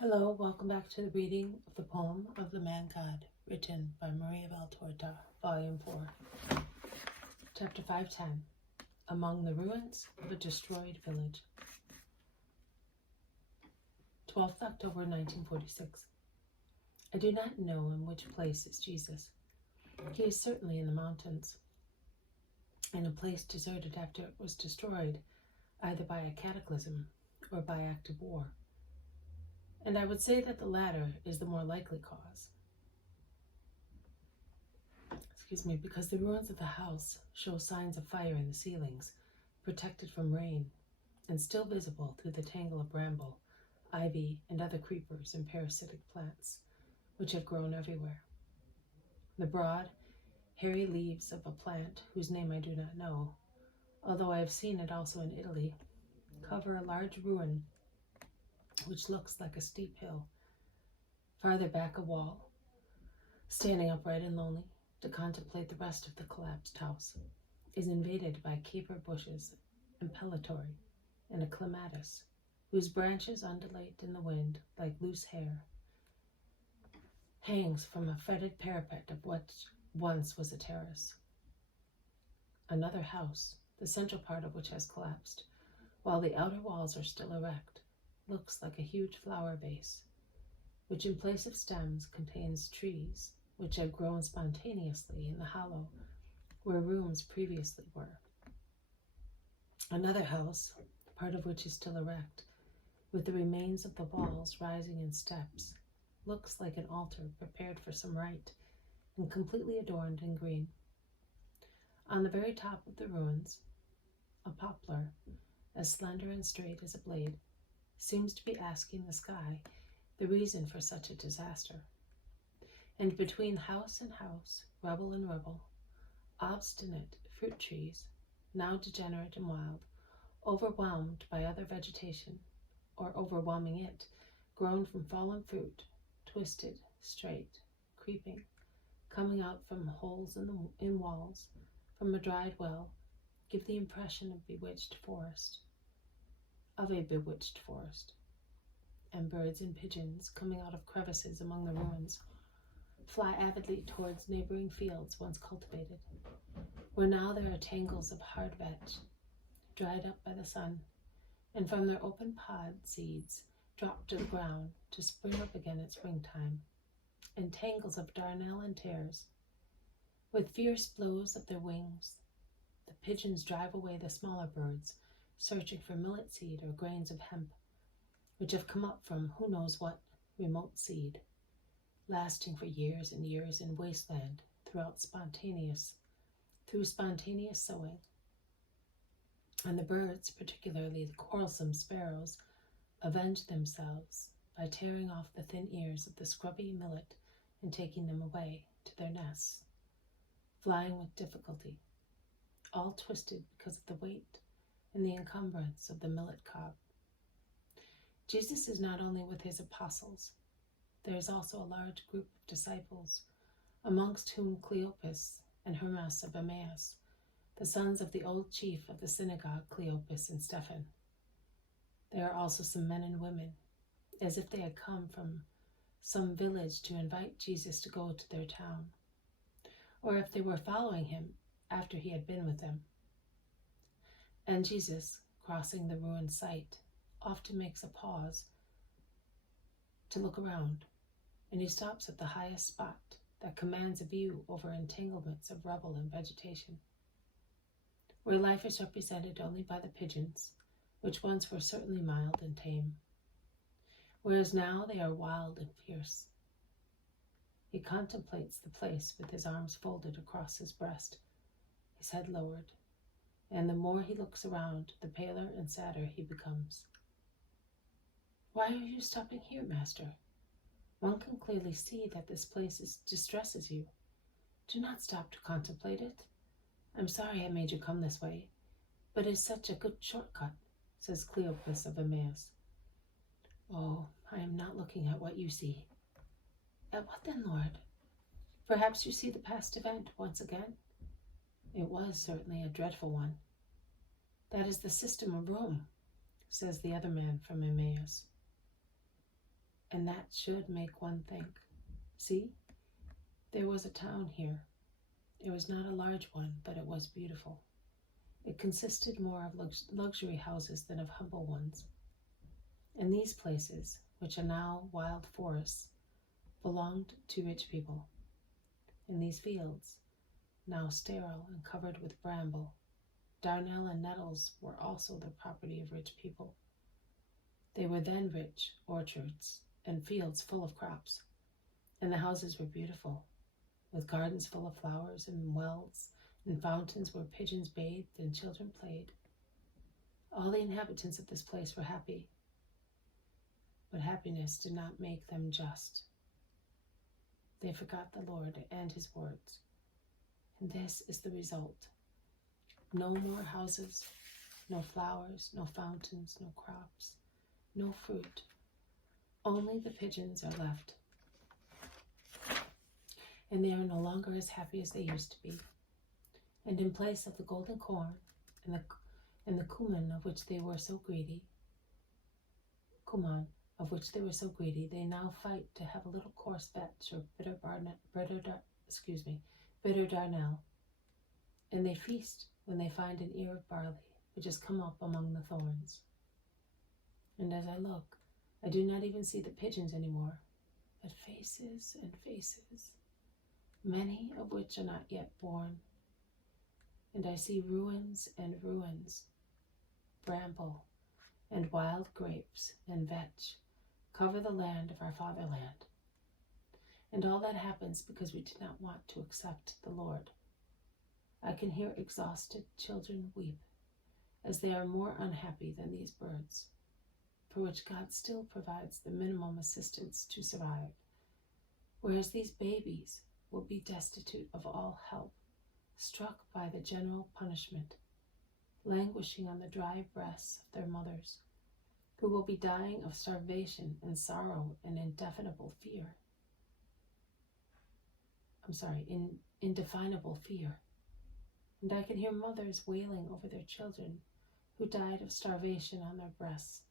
Hello, welcome back to the reading of the poem of the Man God, written by Maria Valtorta, Volume 4, Chapter 510, Among the Ruins of a Destroyed Village. 12th October 1946. I do not know in which place is Jesus. He is certainly in the mountains, in a place deserted after it was destroyed, either by a cataclysm or by active war. And I would say that the latter is the more likely cause. Because the ruins of the house show signs of fire in the ceilings, protected from rain, and still visible through the tangle of bramble, ivy, and other creepers and parasitic plants, which have grown everywhere. The broad, hairy leaves of a plant, whose name I do not know, although I have seen it also in Italy, cover a large ruin which looks like a steep hill. Farther back, a wall, standing upright and lonely to contemplate the rest of the collapsed house, is invaded by caper bushes and pellitory and a clematis, whose branches undulate in the wind like loose hair, hangs from a fretted parapet of what once was a terrace. Another house, the central part of which has collapsed, while the outer walls are still erect, looks like a huge flower vase, which in place of stems contains trees which have grown spontaneously in the hollow where rooms previously were. Another house, part of which is still erect, with the remains of the walls rising in steps, looks like an altar prepared for some rite and completely adorned in green. On the very top of the ruins, a poplar, as slender and straight as a blade, seems to be asking the sky the reason for such a disaster. And between house and house, rubble and rubble, obstinate fruit trees, now degenerate and wild, overwhelmed by other vegetation, or overwhelming it, grown from fallen fruit, twisted, straight, creeping, coming out from holes in walls, from a dried well, give the impression of a bewitched forest. And birds and pigeons, coming out of crevices among the ruins, fly avidly towards neighboring fields once cultivated, where now there are tangles of hard vetch, dried up by the sun, and from their open pod seeds drop to the ground to spring up again at springtime, and tangles of darnel and tares. With fierce blows of their wings, the pigeons drive away the smaller birds, searching for millet seed or grains of hemp, which have come up from who knows what remote seed, lasting for years and years in wasteland through spontaneous sowing. And the birds, particularly the quarrelsome sparrows, avenge themselves by tearing off the thin ears of the scrubby millet and taking them away to their nests, flying with difficulty, all twisted because of the weight and the encumbrance of the millet cob. Jesus is not only with his apostles. There is also a large group of disciples, amongst whom Cleopas and Hermas of Emmaus, the sons of the old chief of the synagogue, Cleopas and Stephan. There are also some men and women, as if they had come from some village to invite Jesus to go to their town, or if they were following him after he had been with them. And Jesus, crossing the ruined site, often makes a pause to look around, and he stops at the highest spot that commands a view over entanglements of rubble and vegetation, where life is represented only by the pigeons, which once were certainly mild and tame, whereas now they are wild and fierce. He contemplates the place with his arms folded across his breast, his head lowered, and the more he looks around, the paler and sadder he becomes. "Why are you stopping here, Master? One can clearly see that this place distresses you. Do not stop to contemplate it. I'm sorry I made you come this way, but it's such a good shortcut," says Cleopas of Emmaus. "Oh, I am not looking at what you see." "At what then, Lord? Perhaps you see the past event once again?" "It was certainly a dreadful one." "That is the system of Rome," says the other man from Emmaus. and that should make one think. See, there was a town here. It was not a large one, but it was beautiful. It consisted more of luxury houses than of humble ones. And these places, which are now wild forests, belonged to rich people. And these fields, now sterile and covered with bramble, darnel and nettles, were also the property of rich people. They were then rich orchards and fields full of crops, and the houses were beautiful, with gardens full of flowers and wells and fountains where pigeons bathed and children played. All the inhabitants of this place were happy, but happiness did not make them just. They forgot the Lord and his words, and this is the result. No more houses, no flowers, no fountains, no crops, no fruit. Only the pigeons are left, and they are no longer as happy as they used to be. And in place of the golden corn and the cumin of which they were so greedy, they now fight to have a little coarse vetch or bitter darnel, and they feast when they find an ear of barley which has come up among the thorns. And as I look, I do not even see the pigeons anymore, but faces and faces, many of which are not yet born. And I see ruins and ruins, bramble and wild grapes and vetch cover the land of our fatherland. And all that happens because we did not want to accept the Lord. I can hear exhausted children weep, as they are more unhappy than these birds, for which God still provides the minimum assistance to survive, whereas these babies will be destitute of all help, struck by the general punishment, languishing on the dry breasts of their mothers, who will be dying of starvation and sorrow and indefinable fear. Indefinable fear. And I can hear mothers wailing over their children who died of starvation on their breasts,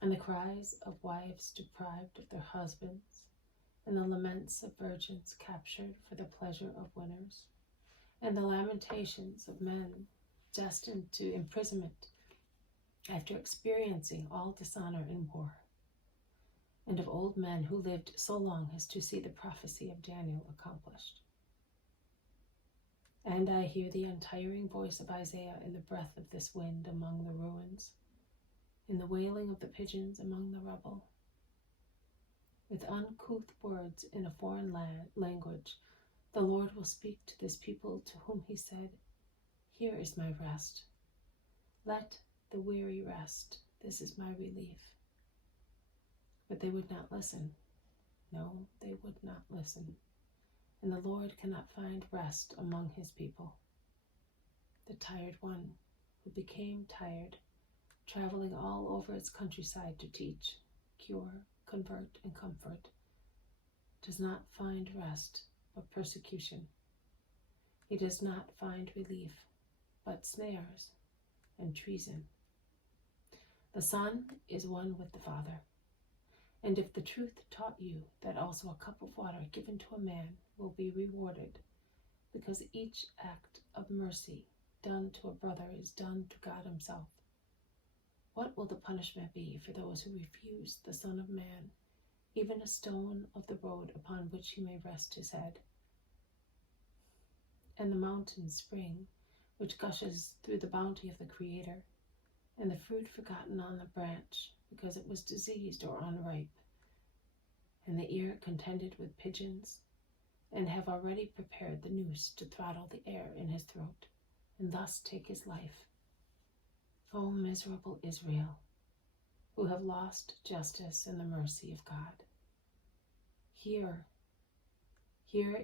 and the cries of wives deprived of their husbands, and the laments of virgins captured for the pleasure of winners, and the lamentations of men destined to imprisonment after experiencing all dishonor in war, and of old men who lived so long as to see the prophecy of Daniel accomplished. And I hear the untiring voice of Isaiah in the breath of this wind among the ruins, in the wailing of the pigeons among the rubble. With uncouth words in a foreign language, the Lord will speak to this people to whom he said, "Here is my rest. Let the weary rest. This is my relief." But they would not listen. No, they would not listen. And the Lord cannot find rest among his people. The tired one, who became tired, traveling all over its countryside to teach, cure, convert, and comfort, does not find rest but persecution. He does not find relief but snares and treason. The Son is one with the Father. And if the truth taught you that also a cup of water given to a man will be rewarded, because each act of mercy done to a brother is done to God himself, what will the punishment be for those who refuse the Son of Man, even a stone of the road upon which he may rest his head? And the mountain spring, which gushes through the bounty of the Creator, and the fruit forgotten on the branch, because it was diseased or unripe, and the ear contended with pigeons, and have already prepared the noose to throttle the air in his throat, and thus take his life. O miserable Israel, who have lost justice and the mercy of God. Here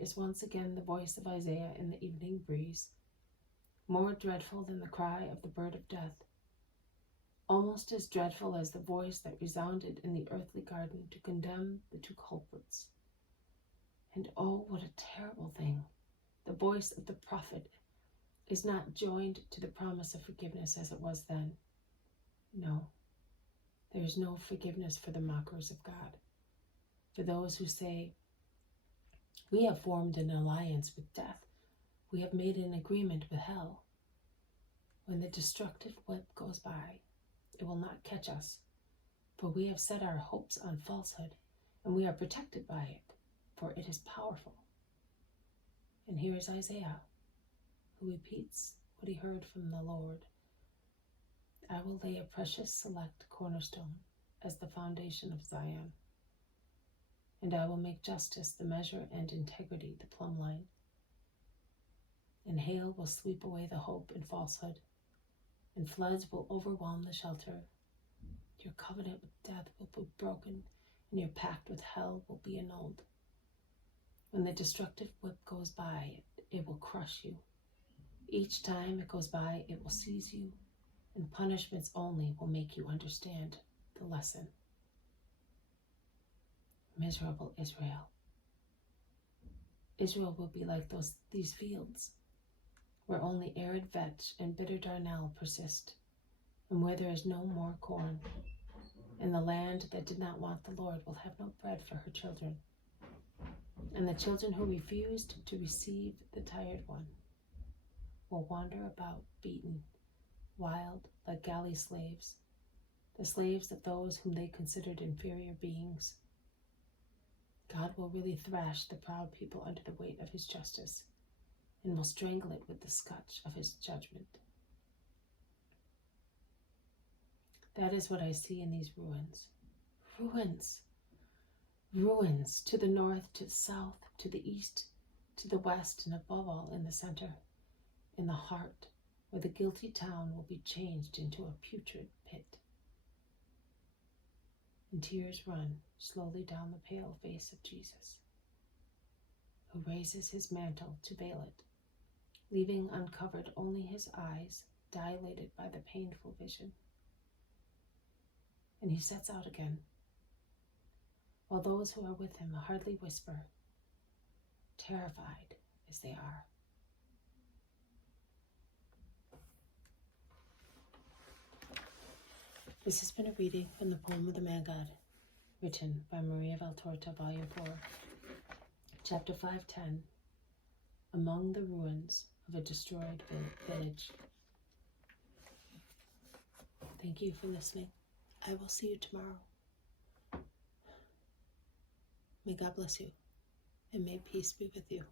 is once again the voice of Isaiah in the evening breeze, more dreadful than the cry of the bird of death, almost as dreadful as the voice that resounded in the earthly garden to condemn the two culprits. And oh, what a terrible thing! The voice of the prophet is not joined to the promise of forgiveness as it was then. No, there is no forgiveness for the mockers of God. For those who say, "We have formed an alliance with death, we have made an agreement with hell," when the destructive whip goes by, it will not catch us, for we have set our hopes on falsehood, and we are protected by it, for it is powerful. And here is Isaiah, who repeats what he heard from the Lord. I will lay a precious select cornerstone as the foundation of Zion, and I will make justice the measure and integrity the plumb line. And hail will sweep away the hope and falsehood, and floods will overwhelm the shelter. Your covenant with death will be broken, and your pact with hell will be annulled. When the destructive whip goes by, it will crush you. Each time it goes by, it will seize you, and punishments only will make you understand the lesson. Miserable Israel. Israel will be like these fields, where only arid vetch and bitter darnel persist, and where there is no more corn. And the land that did not want the Lord will have no bread for her children. And the children who refused to receive the tired one will wander about beaten, wild, like galley slaves, the slaves of those whom they considered inferior beings. God will really thrash the proud people under the weight of his justice, and will strangle it with the scotch of his judgment. That is what I see in these ruins. Ruins! Ruins to the north, to the south, to the east, to the west, and above all in the center, in the heart, where the guilty town will be changed into a putrid pit. And tears run slowly down the pale face of Jesus, who raises his mantle to veil it, leaving uncovered only his eyes, dilated by the painful vision. And he sets out again, while those who are with him hardly whisper, terrified as they are. This has been a reading from the poem of the Man God, written by Maria Valtorta, Volume 4, Chapter 510, Among the Ruins of a Destroyed Village. Thank you for listening. I will see you tomorrow. May God bless you, and may peace be with you.